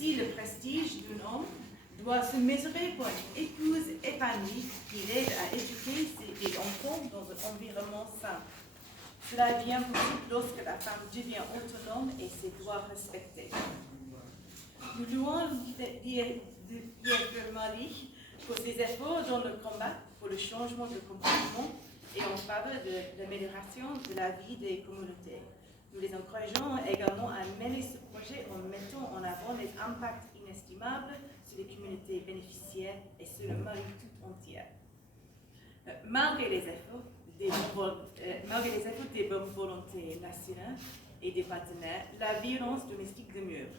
Aussi, le prestige d'un homme doit se mesurer pour une épouse épanouie qui l'aide à éduquer ses enfants dans un environnement sain. Cela vient possible lorsque la femme devient autonome et ses droits respectés. Nous louons l'IFE Mali pour ses efforts dans le combat pour le changement de comportement et en faveur de l'amélioration de la vie des communautés. Nous les encourageons également à mener ce projet en mettant en avant les impacts inestimables sur les communautés bénéficiaires et sur le Mali tout entier. Malgré les efforts des bonnes volontés nationales et des partenaires, la violence domestique demeure.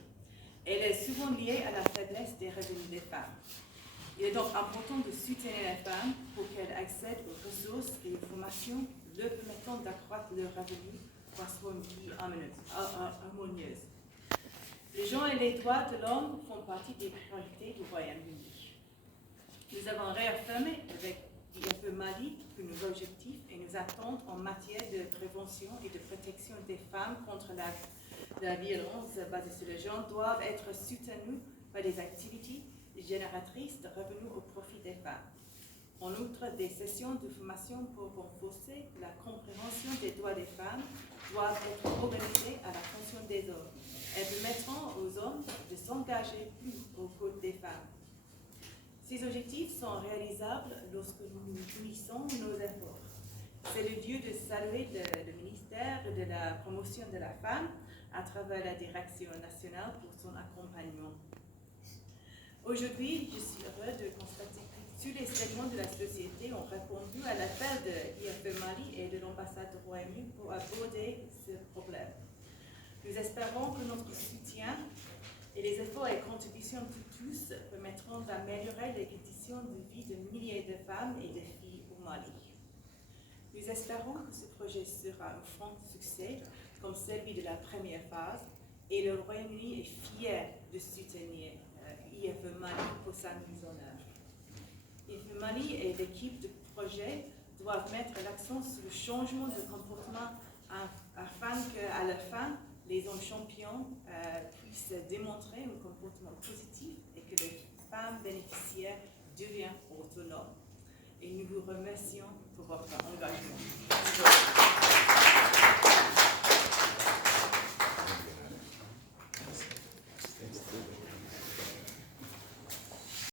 Elle est souvent liée à la faiblesse des revenus des femmes. Il est donc important de soutenir les femmes pour qu'elles accèdent aux ressources et aux formations leur permettant d'accroître leurs revenus pour assurer une vie harmonieuse. Les gens et les droits de l'homme font partie des priorités du Royaume-Uni. Nous avons réaffirmé avec l'IFE Mali que nos objectifs et nos attentes en matière de prévention et de protection des femmes contre la violence basée sur le genre doivent être soutenus par des activités génératrices de revenus au profit des femmes. En outre, des sessions de formation pour renforcer la compréhension des droits des femmes doivent être organisées à l'attention des hommes et permettront aux hommes de s'engager plus aux côtés des femmes. Ces objectifs sont réalisables lorsque nous unissons nos efforts. C'est le lieu de saluer le ministère de la promotion de la femme à travers la Direction nationale pour son accompagnement. Aujourd'hui, je suis heureuse de constater que tous les segments de la société ont répondu à l'appel de l'IFE Mali et de l'ambassade du Royaume-Uni pour aborder ce problème. Nous espérons que notre soutien et les efforts et contributions de tous permettront d'améliorer les conditions de vie de milliers de femmes et de filles au Mali. Nous espérons que ce projet sera un franc succès comme celui de la première phase et le Royaume-Uni est fier de soutenir l'IFE Mali pour sa mise en œuvre. l'IFE Mali et l'équipe de projet doivent mettre l'accent sur le changement de comportement afin qu'à la fin, les hommes champions puissent démontrer un comportement positif et que les femmes bénéficiaires deviennent autonomes. Et nous vous remercions pour votre engagement.